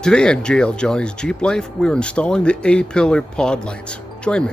Today on JL Johnny's Jeep Life, we're installing the A-pillar pod lights. Join me.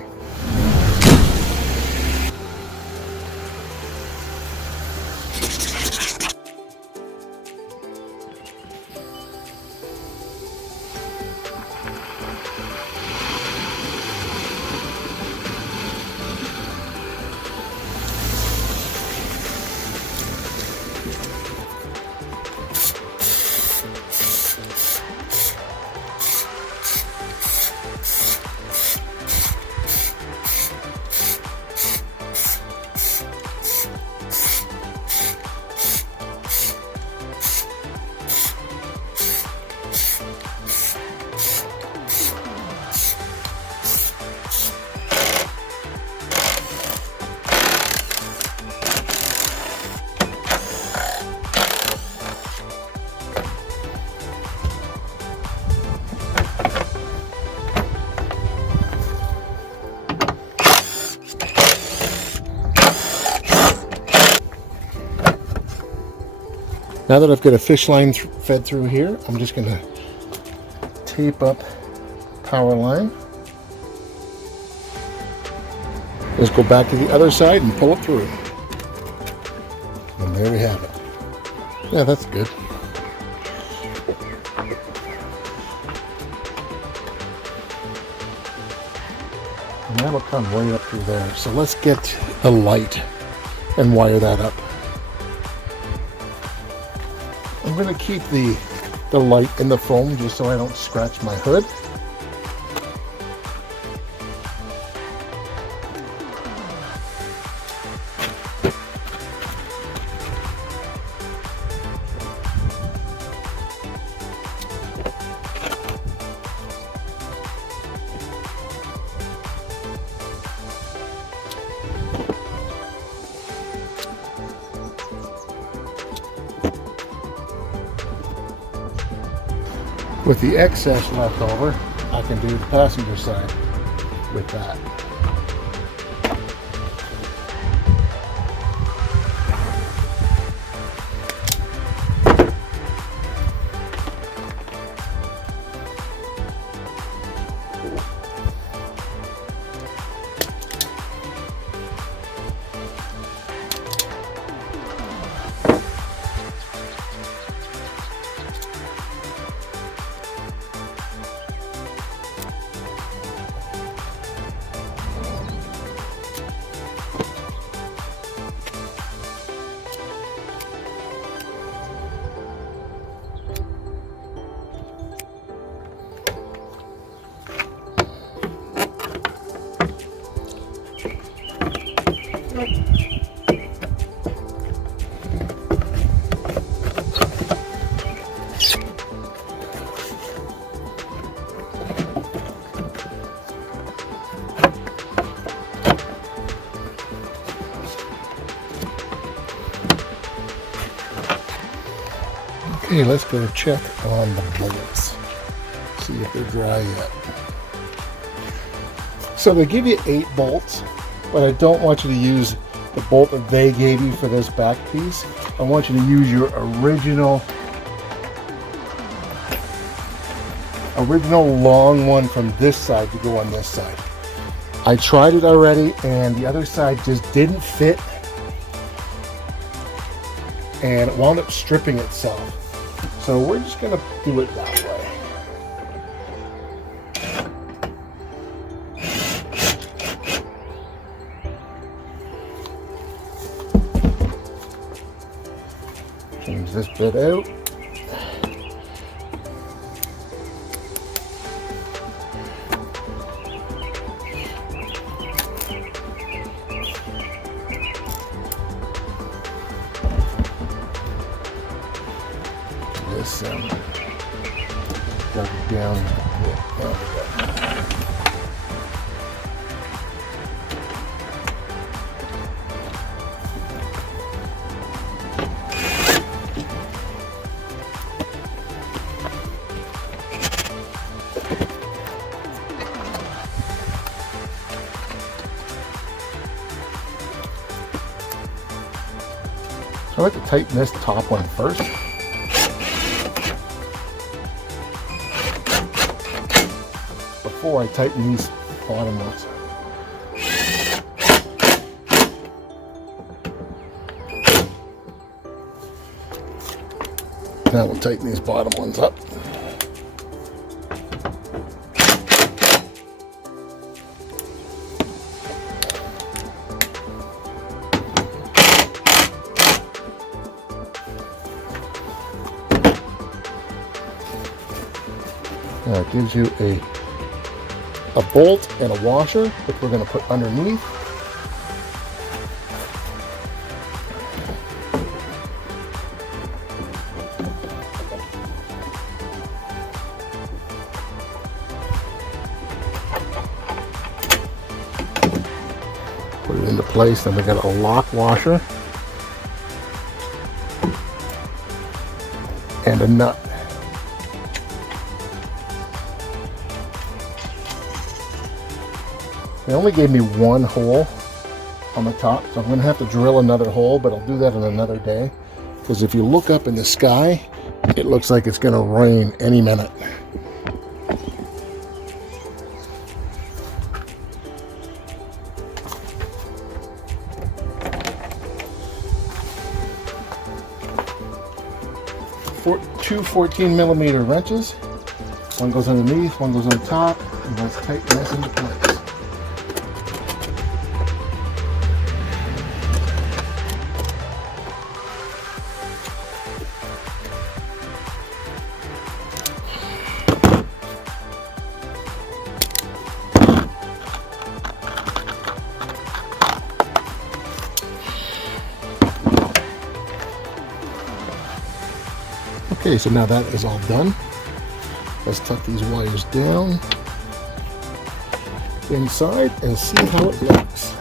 Now that I've got a fish line fed through here, I'm just going to tape up power line. Let's go back to the other side and pull it through. And there we have it. Yeah, that's good. And that'll come right up through there. So let's get a light and wire that up. I'm going to keep the light in the foam just so I don't scratch my hood. With the excess left over, I can do the passenger side with that. Okay, let's go check on the bolts. See if they're dry yet. So they give you 8 bolts, but I don't want you to use the bolt that they gave you for this back piece. I want you to use your original long one from this side to go on this side. I tried it already and the other side just didn't fit and it wound up stripping itself. So we're just going to do it that way. Change this bit out. This drag it down a bit. There we go. So I like to tighten this top one first. before I tighten these bottom ones. Now we'll tighten these bottom ones up. Now it gives you a bolt and a washer, which we're going to put underneath. Put it into place, then we got a lock washer and a nut. They only gave me one hole on the top, so I'm going to have to drill another hole, but I'll do that in another day. Because if you look up in the sky, it looks like it's going to rain any minute. Two 14mm wrenches. One goes underneath, one goes on top, and let's tighten this into place. Okay, so now that is all done. Let's tuck these wires down inside and see how it looks.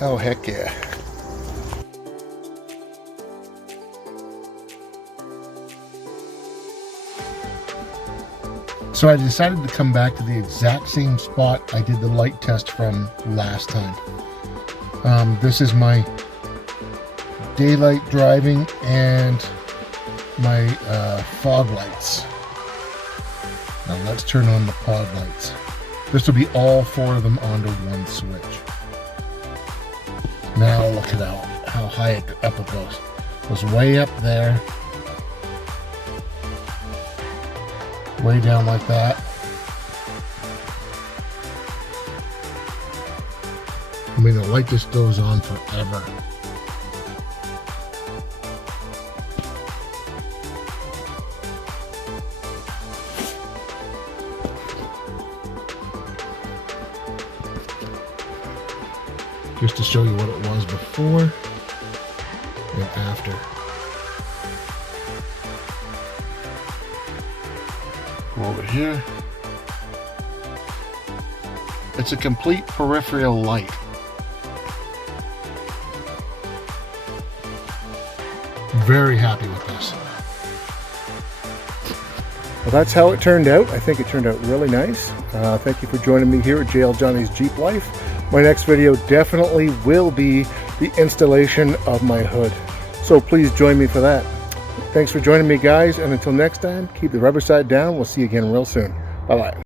Oh, heck yeah. So I decided to come back to the exact same spot I did the light test from last time. This is my daylight driving and my fog lights. Now let's turn on the pod lights. This will be all four of them onto one switch. Now look at how high up it goes. It goes way up there. Way down like that. I mean, the light just goes on forever. Just to show you what it was before and after. Go over here. It's a complete peripheral light. Very happy with this. Well, that's how it turned out. I think it turned out really nice. Thank you for joining me here at JL Johnny's Jeep Life. My next video definitely will be the installation of my hood. So please join me for that. Thanks for joining me, guys, and until next time, keep the rubber side down. We'll see you again real soon. Bye-bye.